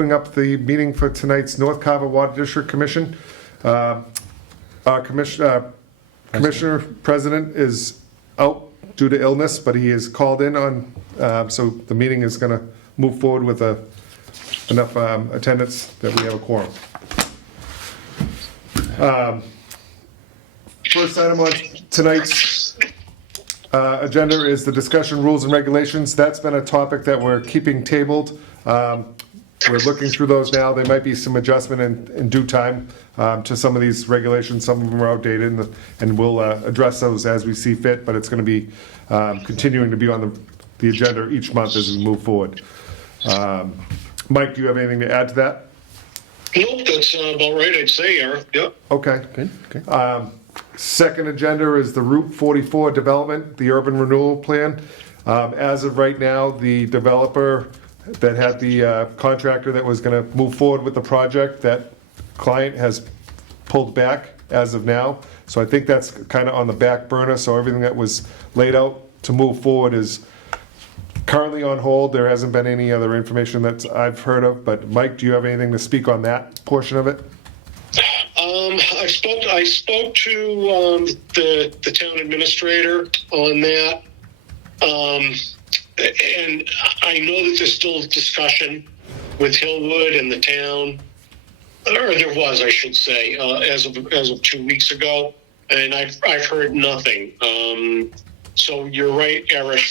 Opening up the meeting for tonight's North Carver Water District Commission. Our commissioner president is out due to illness, but he is called in on, so the meeting is going to move forward with enough attendance that we have a quorum. First item on tonight's agenda is the discussion rules and regulations. That's been a topic that we're keeping tabled. We're looking through those now. There might be some adjustment in due time to some of these regulations. Some of them are outdated, and we'll address those as we see fit, but it's going to be continuing to be on the agenda each month as we move forward. Mike, do you have anything to add to that? Nope, that's about right, I'd say, Eric. Yep. Okay. Good. Okay. Second agenda is the Route 44 development, the urban renewal plan. As of right now, the developer that had the contractor that was going to move forward with the project, that client has pulled back as of now. So I think that's kind of on the back burner. So everything that was laid out to move forward is currently on hold. There hasn't been any other information that I've heard of. But Mike, do you have anything to speak on that portion of it? I spoke to the town administrator on that. And I know that there's still discussion with Hillwood and the town, or there was, I should say, as of 2 weeks ago, and I've heard nothing. So you're right, Eric.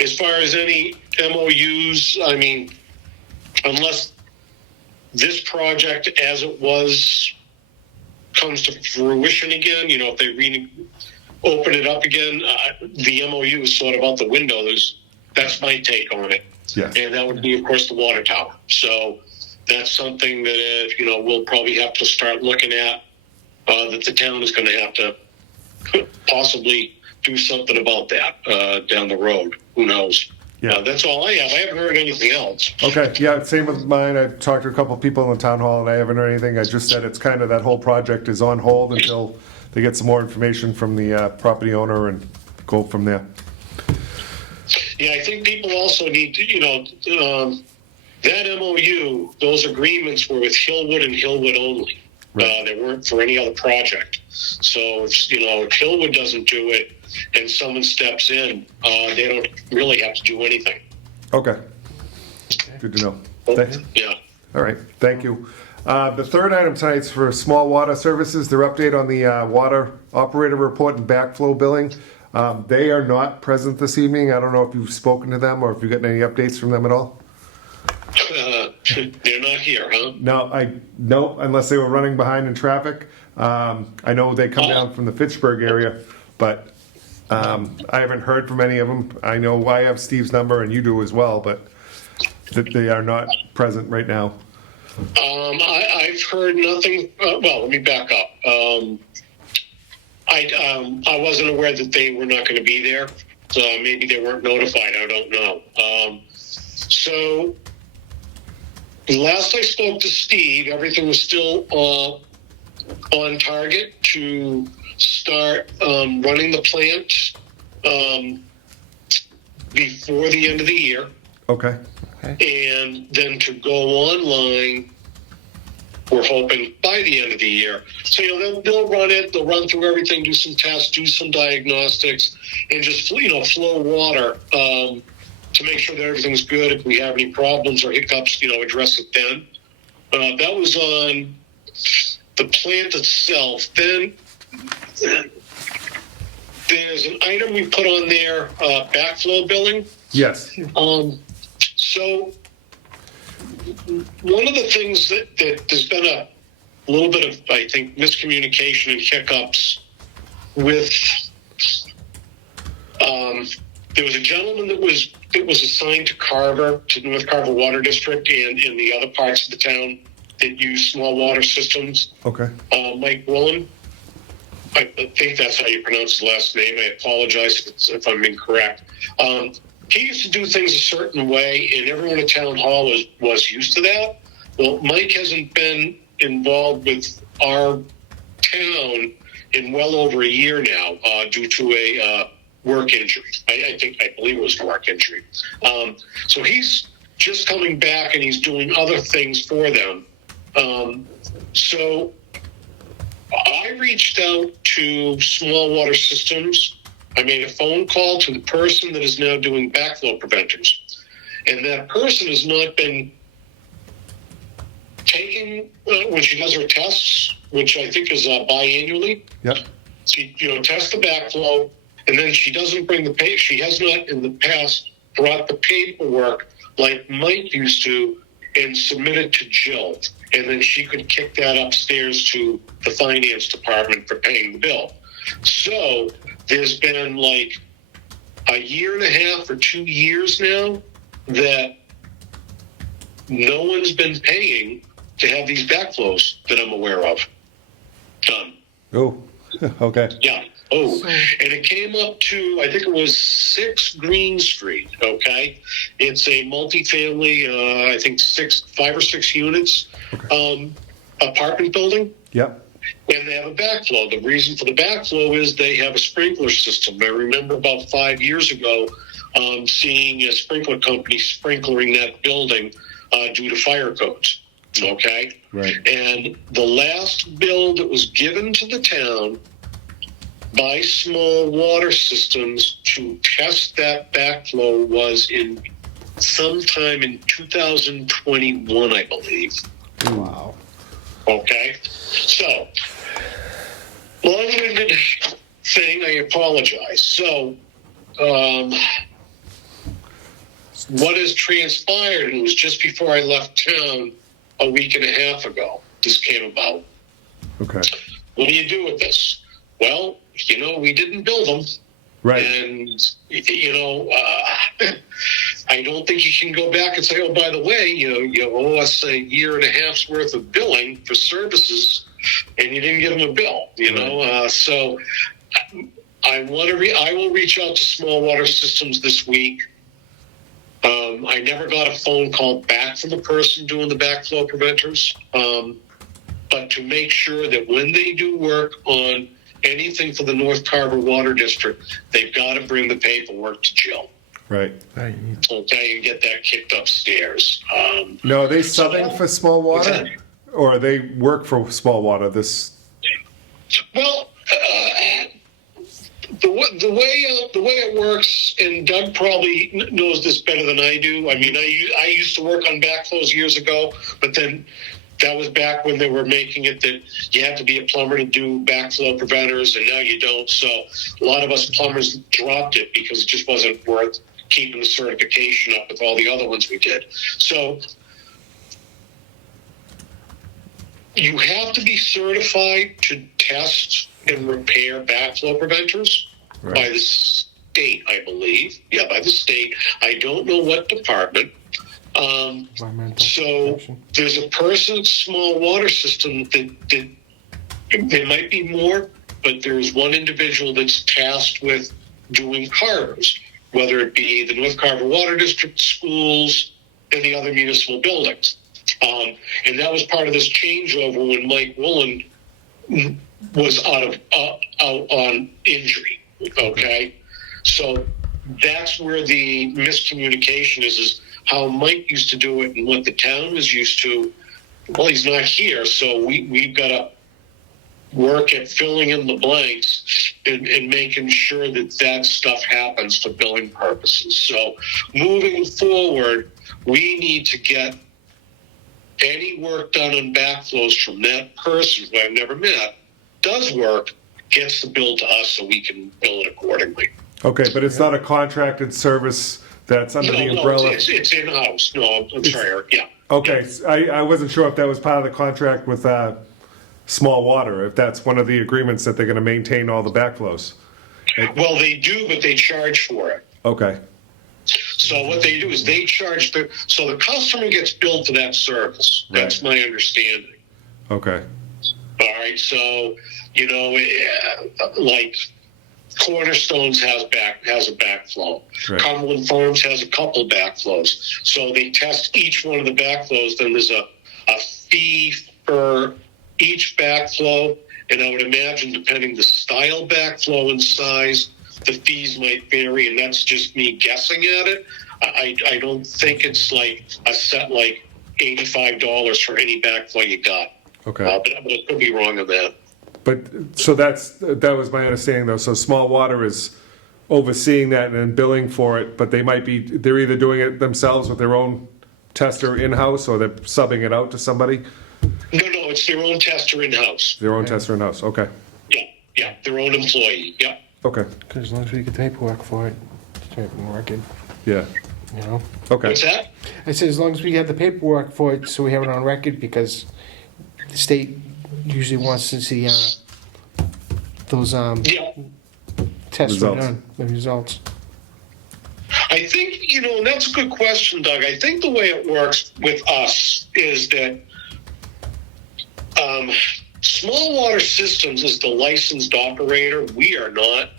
As far as any MOUs, I mean, unless this project as it was comes to fruition again, if they open it up again, the MOU is sort of out the window. That's my take on it. Yes. And that would be, of course, the water tower. So that's something that, we'll probably have to start looking at, that the town is going to have to possibly do something about that down the road. Who knows? Yeah. That's all I have. I haven't heard anything else. Okay, yeah, same with mine. I've talked to a couple of people in the town hall, and I haven't heard anything. I just said it's kind of that whole project is on hold until they get some more information from the property owner and go from there. Yeah, I think people also need to, that MOU, those agreements were with Hillwood and Hillwood only. Right. They weren't for any other project. So, if Hillwood doesn't do it and someone steps in, they don't really have to do anything. Okay. Good to know. Yeah. All right, thank you. The third item tonight is for small water services. Their update on the water operator report and backflow billing. They are not present this evening. I don't know if you've spoken to them or if you've gotten any updates from them at all. They're not here, huh? No, unless they were running behind in traffic. I know they come down from the Fitchburg area, but I haven't heard from any of them. I know I have Steve's number and you do as well, but they are not present right now. I've heard nothing. Well, let me back up. I wasn't aware that they were not going to be there, so maybe they weren't notified. I don't know. So last I spoke to Steve, everything was still on target to start running the plant before the end of the year. Okay. And then to go online, we're hoping by the end of the year. So they'll run it, they'll run through everything, do some tests, do some diagnostics, and just flow water to make sure that everything's good. If we have any problems or hiccups, address it then. That was on the plant itself. Then there's an item we put on there, backflow billing. Yes. So one of the things that there's been a little bit of, I think, miscommunication and hiccups with, there was a gentleman that was assigned to Carver, to North Carver Water District, and in the other parts of the town that use small water systems. Okay. Mike Willen. I think that's how you pronounce his last name. I apologize if I'm incorrect. He used to do things a certain way, and everyone at town hall was used to that. Well, Mike hasn't been involved with our town in well over a year now due to a work injury. I believe it was a work injury. So he's just coming back and he's doing other things for them. So I reached out to Small Water Systems. I made a phone call to the person that is now doing backflow preventers. And that person has not been taking, when she does her tests, which I think is biannually. Yep. She, tests the backflow, and then she doesn't bring the paper. She has not in the past brought the paperwork like Mike used to and submitted to Jill. And then she could kick that upstairs to the finance department for paying the bill. So there's been like a year and a half or 2 years now that no one's been paying to have these backflows that I'm aware of done. Oh, okay. Yeah. Oh, and it came up to, I think it was 6 Green Street, okay? It's a multifamily, I think 5 or 6 units, apartment building. Yep. And they have a backflow. The reason for the backflow is they have a sprinkler system. I remember about 5 years ago seeing a sprinkler company sprinklering that building due to fire codes, okay? Right. And the last bill that was given to the town by Small Water Systems to test that backflow was in sometime in 2021, I believe. Wow. Okay, so long-winded thing. I apologize. So, what has transpired? It was just before I left town a week and a half ago. This came about. Okay. What do you do with this? Well, we didn't build them. Right. And, I don't think you can go back and say, oh, by the way, you owe us a year and a half's worth of billing for services, and you didn't give them a bill, So I will reach out to Small Water Systems this week. I never got a phone call back from the person doing the backflow preventers. But to make sure that when they do work on anything for the North Carver Water District, they've got to bring the paperwork to Jill. Right. Okay, and get that kicked upstairs. No, are they subbing for Small Water? Or they work for Small Water? Well, the way it works, and Doug probably knows this better than I do. I mean, I used to work on backflows years ago, but then that was back when they were making it that you had to be a plumber to do backflow preventers, and now you don't. So a lot of us plumbers dropped it because it just wasn't worth keeping the certification up with all the other ones we did. So you have to be certified to test and repair backflow preventers by the state, I believe. Yeah, by the state. I don't know what department. So there's a person at Small Water System that there might be more, but there's one individual that's tasked with doing Carvers, whether it be the North Carver Water District, schools, and the other municipal buildings. And that was part of this changeover when Mike Woolen was out on injury. Okay, so that's where the miscommunication is how Mike used to do it and what the town was used to. Well, he's not here, so we've got to work at filling in the blanks and making sure that stuff happens for billing purposes. So moving forward, we need to get any work done on backflows from that person who I've never met, does work, gets the bill to us so we can bill it accordingly. Okay, but it's not a contracted service that's under the umbrella? No, it's in-house. No, I'm sorry, yeah. Okay, I wasn't sure if that was part of the contract with Small Water, if that's one of the agreements that they're going to maintain all the backflows. Well, they do, but they charge for it. Okay. So what they do is they charge so the customer gets billed for that service. That's my understanding. Okay. All right, so like Cornerstones has a backflow. Right. Cumberland Farms has a couple backflows. So they test each one of the backflows. Then there's a fee for each backflow, and I would imagine depending the style backflow and size, the fees might vary, and that's just me guessing at it. I don't think it's like a set like $85 for any backflow you got. Okay. But I could be wrong on that. But, so that was my understanding though, so Small Water is overseeing that and then billing for it, but they're either doing it themselves with their own tester in-house, or they're subbing it out to somebody? No, it's their own tester in-house. Their own tester in-house, okay, Yeah, their own employee, yeah. okay, Because as long as we get the paperwork for it, it's working, yeah, you know? okay. What's that? I said, as long as we have the paperwork for it, so we have it on record, because the state usually wants to see, those, Yeah. tests were Results. done, the results. I think, and that's a good question, Doug. I think the way it works with us is that Small Water Systems is the licensed operator. We are not.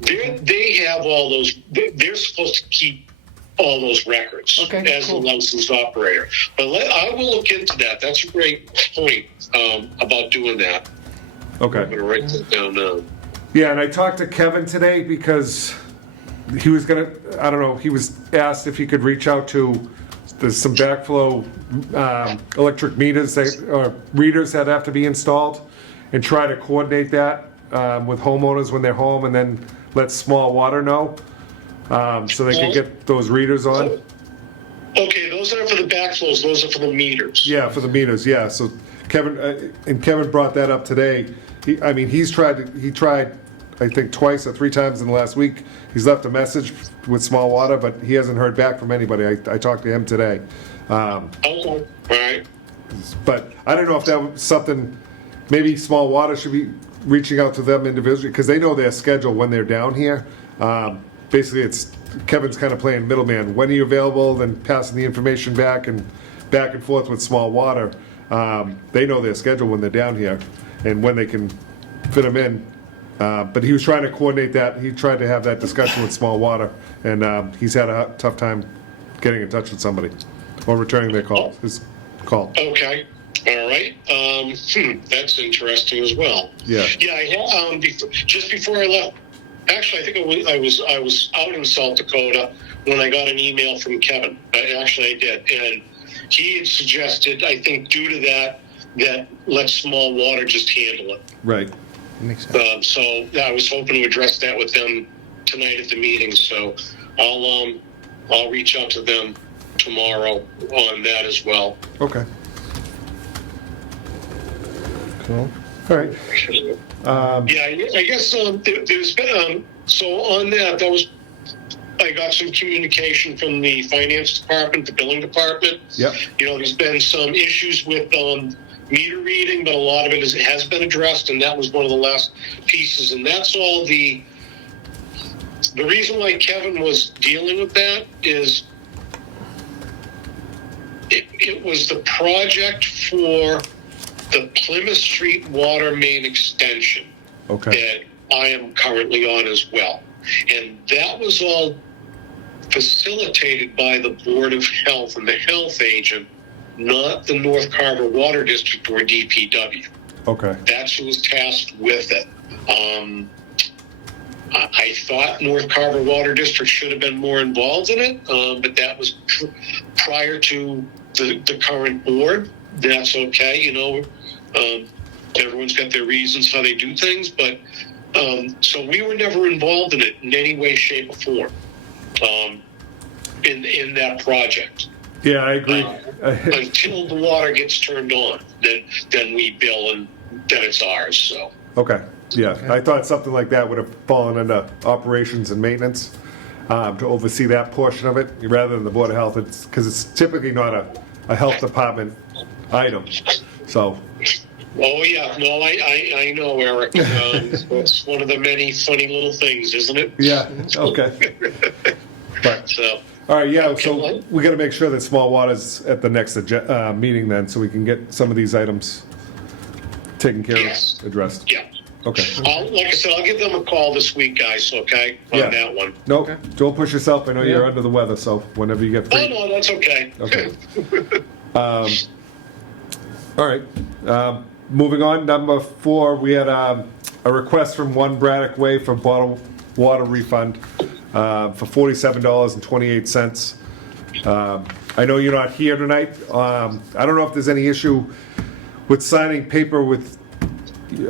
They have all those. They're supposed to keep all those records Okay, as cool. the licensed operator. But I will look into that. That's a great point about doing that. Okay. I'm going to write that down now. Yeah, and I talked to Kevin today because he was he was asked if he could reach out to, there's some backflow electric meters, or readers that have to be installed, and try to coordinate that with homeowners when they're home, and then let Small Water know, so they can get those readers on. Okay, those aren't for the backflows. Those are for the meters. Yeah, for the meters, yeah, so Kevin brought that up today. He tried, I think twice or three times in the last week. He's left a message with Small Water, but he hasn't heard back from anybody. I talked to him today. Okay, all right. But I don't know if that was something, maybe Small Water should be reaching out to them individually, because they know their schedule when they're down here. Basically, Kevin's kind of playing middleman. When are you available? Then passing the information back and forth with Small Water. They know their schedule when they're down here and when they can fit them in. But he was trying to coordinate that. He tried to have that discussion with Small Water, and he's had a tough time getting in touch with somebody or returning their call. His call. Okay. All right. That's interesting as well. Yeah. Yeah. I had, just before I left, actually, I think I was out in South Dakota when I got an email from Kevin. Actually, I did, and he had suggested, I think, due to that let Small Water just handle it. Right. Makes sense. So I was hoping to address that with them tonight at the meeting. So I'll reach out to them tomorrow on that as well. Okay. Cool. All right. Yeah, I guess there's been so on that was I got some communication from the finance department, the billing department. Yep. There's been some issues with meter reading, but a lot of it has been addressed, and that was one of the last pieces. And that's all the reason why Kevin was dealing with that is it was the project for the Plymouth Street water main extension Okay. that I am currently on as well. And that was all facilitated by the Board of Health and the health agent, not the North Carver Water District or DPW. Okay. That's who was tasked with it. I thought North Carver Water District should have been more involved in it, but that was prior to the current board. That's okay, everyone's got their reasons how they do things, but so we were never involved in it in any way, shape, or form in that project. Yeah, I agree. Until the water gets turned on, then we bill and then it's ours. So Okay. Yeah, I thought something like that would have fallen under operations and maintenance to oversee that portion of it, rather than the Board of Health. It's because it's typically not a health department item. So. oh yeah, no, I know, Eric. It's one of the many funny little things, isn't it? Yeah. Okay. But So. all right. Yeah. So we got to make sure that Small Water's at the next meeting then, so we can get some of these items taken care Yes. of, addressed. Yeah. Okay. Like I said, I'll give them a call this week, guys, okay, on Yeah. that one. Nope. Okay. Don't push yourself. I know you're Yeah. under the weather, so whenever you get Oh, free. no, that's okay. Okay. All right. Moving on, number 4, we had a request from One Braddock Way for bottled water refund for $47.28. I know you're not here tonight. I don't know if there's any issue with signing paper with,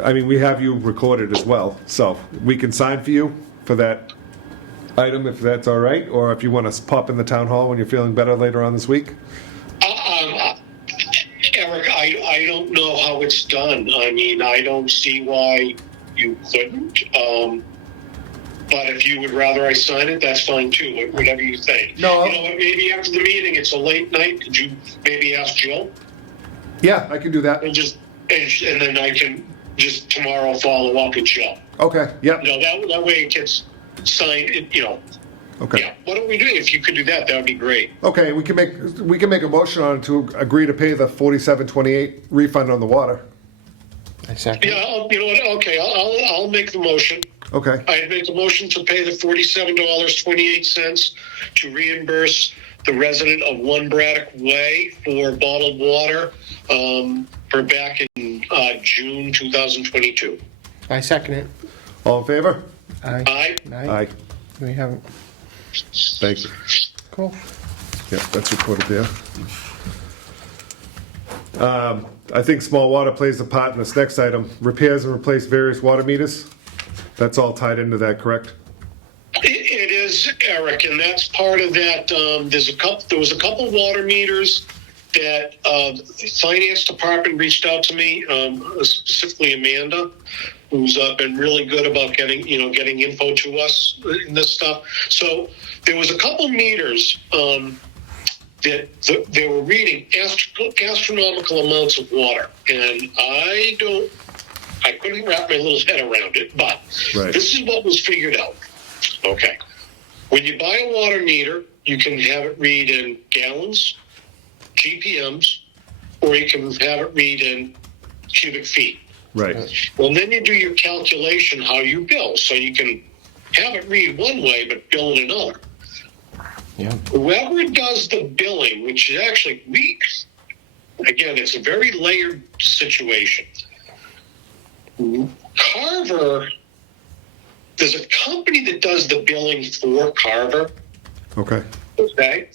I mean, we have you recorded as well, so we can sign for you for that item if that's all right, or if you want to pop in the town hall when you're feeling better later on this week. Eric, I don't know how it's done. I mean, I don't see why you couldn't. But if you would rather I sign it, that's fine too. Whatever you think. No, you know what? Maybe after the meeting, it's a late night. Could you maybe ask Jill Yeah, I can do that. and then I can just tomorrow follow up with Jill. Okay, yeah, You know, that way it gets signed. You know. okay. Yeah. What do we do? If you could do that, that would be great. Okay, we can make a motion on it to agree to pay the $47.28 refund on the water. I second. Yeah. You know what? Okay. I'll make the motion. Okay, I'd make a motion to pay the $47.28 to reimburse the resident of 1 Braddock Way for bottled water for back in June 2022. I second it. all in favor? Aye. Aye. We haven't. Thank you. Cool. Yeah, that's recorded there. I think small water plays a part in this next item. Repairs and replace various water meters. That's all tied into that, correct? It is, Eric, and that's part of that. There was a couple water meters that the finance department reached out to me, specifically Amanda, who's been really good about getting info to us in this stuff. So there was a couple meters that they were reading astronomical amounts of water, and I couldn't wrap my little head around it, but Right. This is what was figured out. Okay. When you buy a water meter, you can have it read in gallons, GPMs, or you can have it read in cubic feet. Right. Well, then you do your calculation how you bill. So you can have it read one way, but bill in another. Yeah. Whoever does the billing, which is actually again, it's a very layered situation. Carver, there's a company that does the billing for Carver, Okay. okay?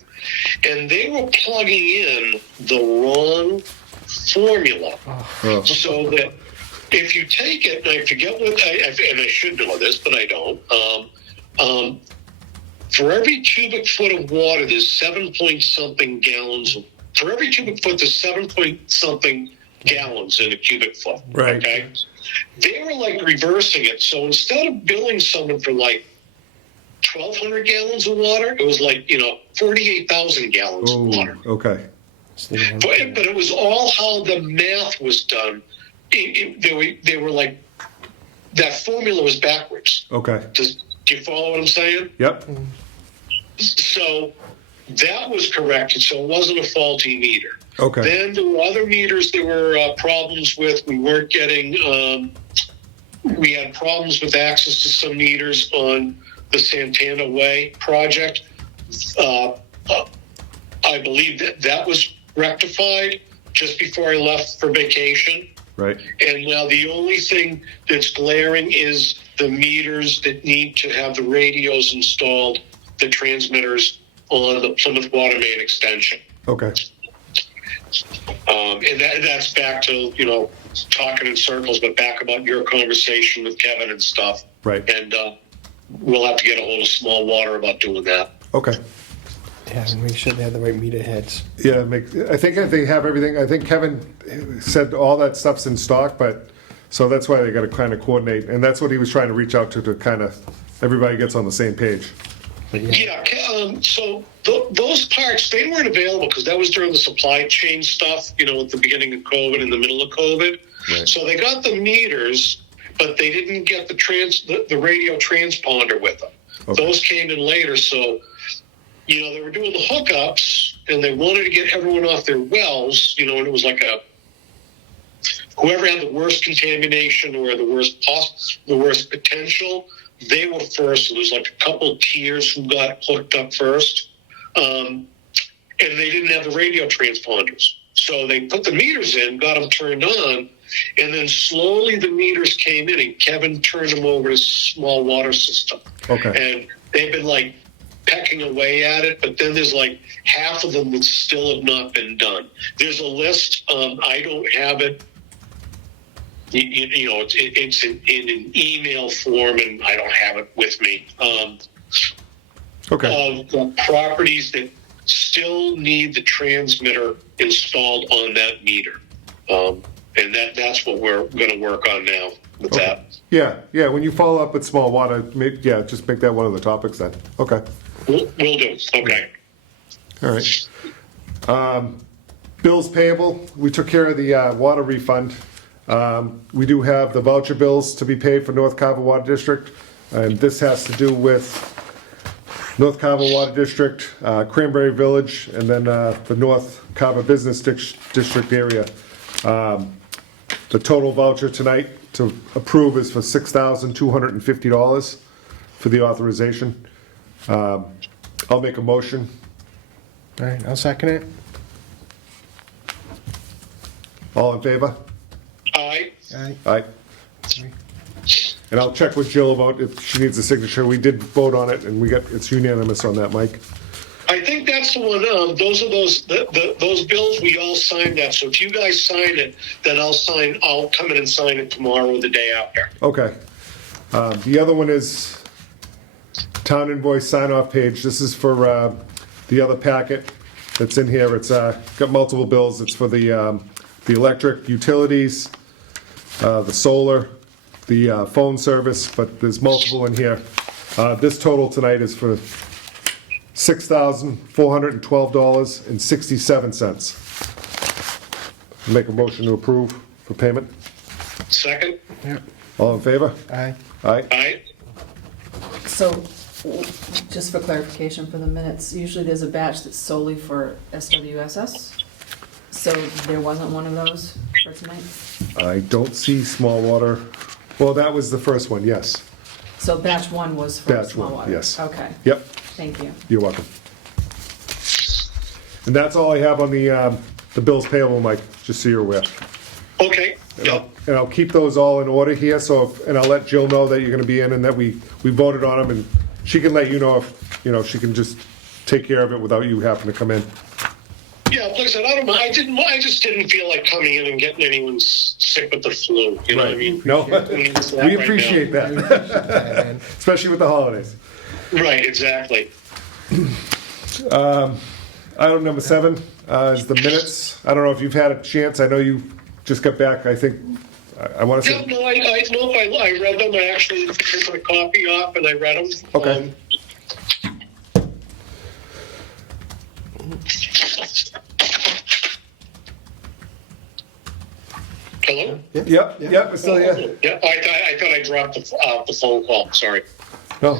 And they were plugging in the wrong formula. Oh. So that if you take it, and I forget and I should know this, but I don't. For every cubic foot of water, there's 7-point-something gallons. For every cubic foot, there's 7-point-something gallons in a cubic foot. Right. Okay. They were like reversing it. So instead of billing someone for like 1,200 gallons of water, it was like 48,000 gallons of water. Okay. But it was all how the math was done. They were like, that formula was backwards. Okay. Do you follow what I'm saying? Yep. So that was corrected. So it wasn't a faulty meter. Okay. Then there were other meters there were problems with. We weren't getting, we had problems with access to some meters on the Santana Way project. I believe that was rectified just before I left for vacation. Right. And now the only thing that's glaring is the meters that need to have the radios installed, the transmitters on the Plymouth Water Main extension. Okay. And that's back to, talking in circles, but back about your conversation with Kevin and stuff. Right. And we'll have to get a hold of Small Water about doing that. Okay. Yeah, and make sure they have the right meter heads. Yeah, I think if they have everything, I think Kevin said all that stuff's in stock, but, so that's why they gotta kind of coordinate, and that's what he was trying to reach out to kind of, everybody gets on the same page. But Yeah, so those parts, they weren't available because that was during the supply chain stuff, at the beginning of COVID, in the middle of COVID. Right. So they got the meters, but they didn't get the radio transponder with them. Okay. Those came in later, so, they were doing the hookups, and they wanted to get everyone off their wells, and it was like whoever had the worst contamination or the worst potential, they were first. So there's like a couple tiers who got hooked up first. And they didn't have the radio transponders. So they put the meters in, got them turned on, and then slowly the meters came in, and Kevin turned them over to Small Water System. Okay. And they've been like pecking away at it, but then there's like half of them that still have not been done. There's a list. I don't have it. You know, it's in an email form, and I don't have it with me. Okay. Of the properties that still need the transmitter installed on that meter, and that's what we're going to work on now with that. Yeah, when you follow up with small water, just make that one of the topics then. Okay. Will do. Okay. All right. Bills payable, we took care of the water refund. We do have the voucher bills to be paid for North Carver Water District, and this has to do with North Carver Water District, Cranberry Village, and then the North Carver Business District area. The total voucher tonight to approve is for $6,250 for the authorization. I'll make a motion. All right, I'll second it. All in favor? Aye. Aye. Aye. And I'll check with Jill about if she needs a signature. We did vote on it, and it's unanimous on that, Mike. I think that's the one. Those are those bills we all signed that. So if you guys sign it, then I'll come in and sign it tomorrow or the day after. Okay. The other one is town invoice sign-off page. This is for the other packet that's in here. It's got multiple bills. It's for the electric, utilities, the solar, the phone service, but there's multiple in here. This total tonight is for $6,412.67. Make a motion to approve for payment. Second. Yep. All in favor? Aye. Aye. Aye. So, just for clarification for the minutes, usually there's a batch that's solely for SWSS. So there wasn't one of those for tonight? I don't see small water. Well, that was the first one, yes. So batch one was for Batch small one, water? yes. Okay, Yep, thank you. you're welcome. And that's all I have on the bills payable, Mike, just so you're aware. Okay. Yep. And I'll keep those all in order here, and I'll let Jill know that you're gonna be in and that we voted on them, and she can let you know if, she can just take care of it without you having to come in. Yeah, like I said, I don't mind. I just didn't feel like coming in and getting anyone sick with the flu. You know what I mean? No, We we appreciate that, especially with the holidays. Right, exactly. Item number 7 is the minutes. I don't know if you've had a chance. I know you just got back, I think, I want to Yeah, say. no, I read them. I actually took a copy off and I read them. Okay. Hello? Yep, we're still here. Yeah, I thought I dropped the phone call. Sorry. No.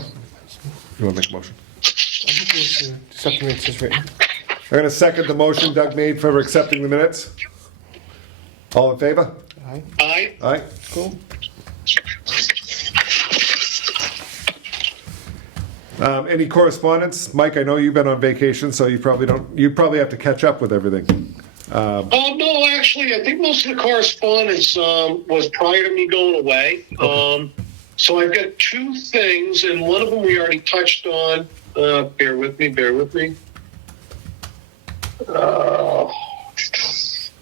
You want to make a motion? Supplements is written. I'm going to second the motion Doug made for accepting the minutes. All in favor? Aye. Aye. Aye. Cool. Any correspondence? Mike, I know you've been on vacation, so you probably have to catch up with everything. No, actually, I think most of the correspondence was prior to me going away. So I've got 2 things, and one of them we already touched on. Bear with me.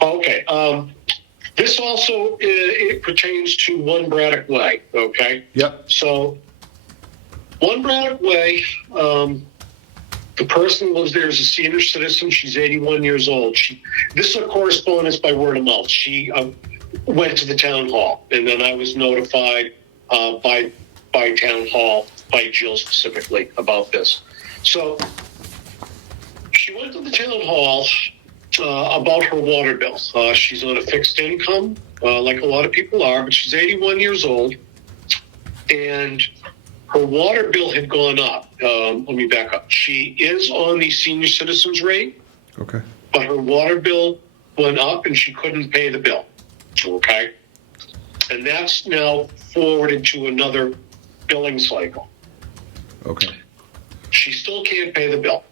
Okay. This also it pertains to One Braddock Way. Okay. Yep. So, One Braddock Way, the person who lives there is a senior citizen. She's 81 years old. This is a correspondence by word of mouth. She went to the town hall, and then I was notified by town hall, by Jill specifically, about this. So, she went to the town hall about her water bill. She's on a fixed income, like a lot of people are, but she's 81 years old, and her water bill had gone up. Let me back up. She is on the senior citizens rate, Okay. but her water bill went up and she couldn't pay the bill. Okay? And that's now forwarded to another billing cycle. Okay. She still can't pay the bill.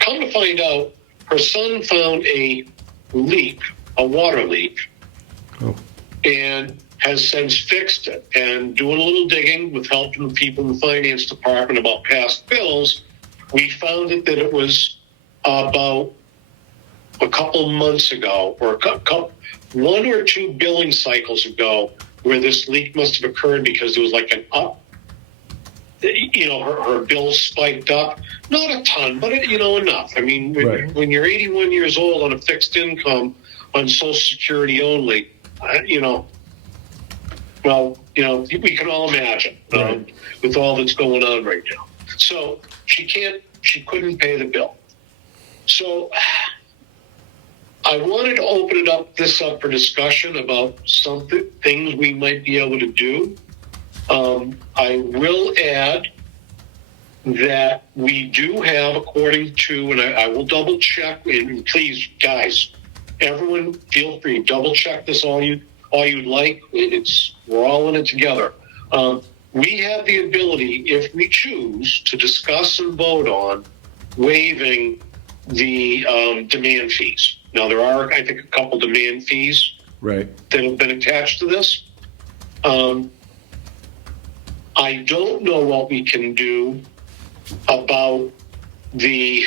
Come to find out, her son found a leak, a water leak, Oh. and has since fixed it. And doing a little digging with help from the people in the finance department about past bills, we found that it was about a couple months ago, or one or two billing cycles ago, where this leak must have occurred because there was like an up, her bill spiked up. Not a ton, but enough. I mean, when you're 81 years old on a fixed income on Social Security only, we can all imagine with all that's going on right now. So she couldn't pay the bill. So I wanted to open this up for discussion about things we might be able to do. I will add that we do have, according to, and I will double check, and please, guys, everyone, feel free, double check this all you'd like. We're all in it together. We have the ability, if we choose, to discuss and vote on waiving the demand fees. Now, there are, I think, a couple demand fees that have been attached to this. I don't know what we can do about the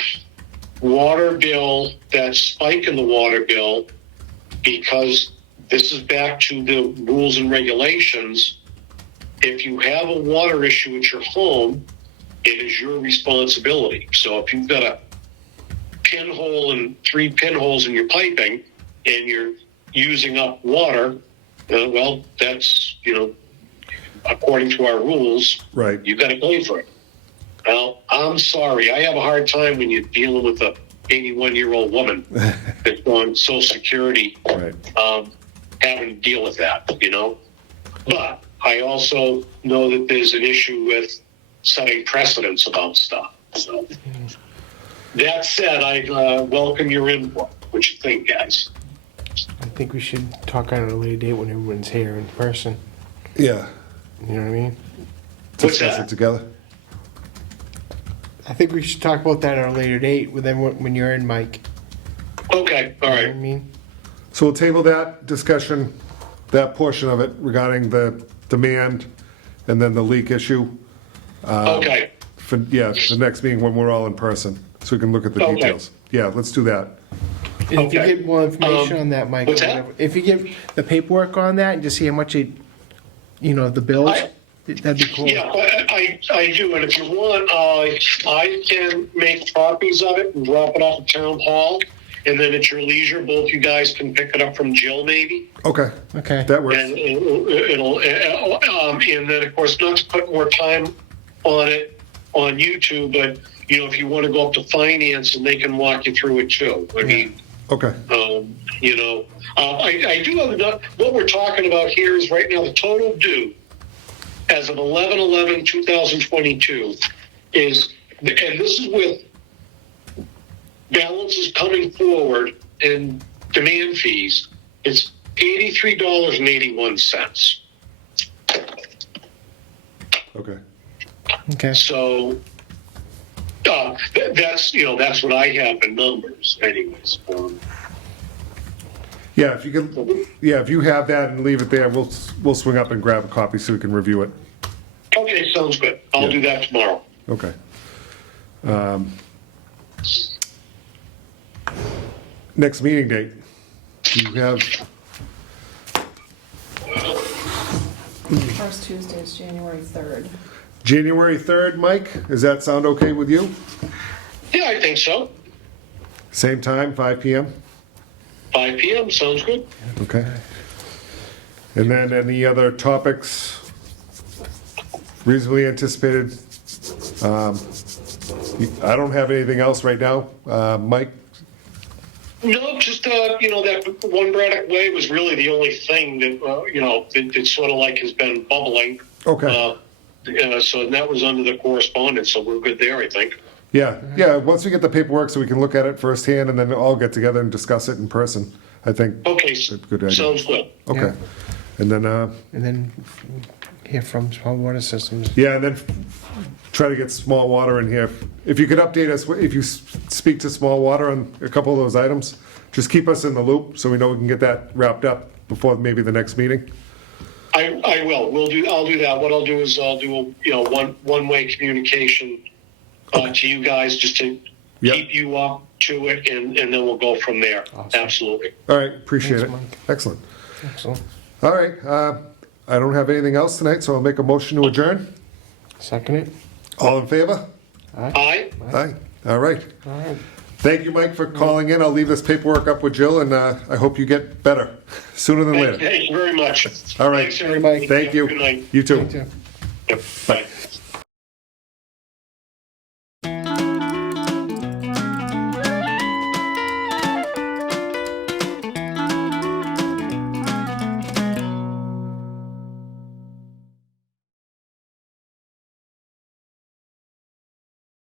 water bill, that spike in the water bill, because this is back to the rules and regulations. If you have a water issue at your home, it is your responsibility. So if you've got a pinhole and 3 pinholes in your piping and you're using up water, that's, according to our rules, you've got to pay for it. Well, I'm sorry. I have a hard time when you're dealing with a 81-year-old woman that's on Social Security, having to deal with that, But I also know that there's an issue with setting precedents about stuff. So that said, I welcome your input. What you think, guys? I think we should talk on a later date when everyone's here in person. Yeah. You know what I mean? What's Discuss that? it together. I think we should talk about that at a later date when you're in, Mike. Okay, all You know what I right. mean? So we'll table that discussion, that portion of it regarding the demand and then the leak issue. Okay. For the next meeting when we're all in person, so we can look at the Okay. details. Yeah, let's do that. And if you Okay. get more information on that, Mike, what's or that? whatever, if you get the paperwork on that and just see how much the bills, that'd be cool. Yeah, I do, and if you want, I can make copies of it and drop it off at Town Hall, and then at your leisure, both you guys can pick it up from Jill, maybe. Okay, Okay. that works. And and then of course not to put more time on it on YouTube, but if you want to go up to finance and they can walk you through it too. I mean. Okay, I do have what we're talking about here is right now the total due as of 11/11/2022 is, and this is with balances coming forward and demand fees, it's $83.81. okay. Okay. So that's what I have in numbers, anyways. Yeah, if you have that and leave it there, we'll swing up and grab a copy so we can review it. Okay, sounds good. I'll do that tomorrow. Okay. Next meeting date. Do you have? First Tuesday is January 3rd. January 3rd, Mike? Does that sound okay with you? Yeah, I think so. Same time, 5 p.m.? 5 p.m. sounds good. Okay. And then any other topics reasonably anticipated? I don't have anything else right now. Mike? No, just that One Braddock Way was really the only thing that that sort of like has been bubbling. Okay. So that was under the correspondence, so we're good there, I think. Yeah, once we get the paperwork so we can look at it firsthand and then all get together and discuss it in person, I think. Okay, That's a good idea. sounds good. Okay. And then, And then hear from small water systems. yeah, and then try to get small water in here. If you could update us, if you speak to small water on a couple of those items, just keep us in the loop so we know we can get that wrapped up before maybe the next meeting. I will. I'll do that. What I'll do is I'll do one-way communication to you guys just to Yep. keep you up to it, and then we'll go from there. Awesome. Absolutely. All right, appreciate Thanks, it. Mike. Excellent. Excellent. All right, I don't have anything else tonight, so I'll make a motion to adjourn. Second it? All in favor? Aye. Aye. All right. All right. Thank you, Mike, for calling in. I'll leave this paperwork up with Jill, and I hope you get better sooner than later. Thank you very much. All right. Thanks, everybody. Thank you. Good night. You too. Me too. Yep. Bye.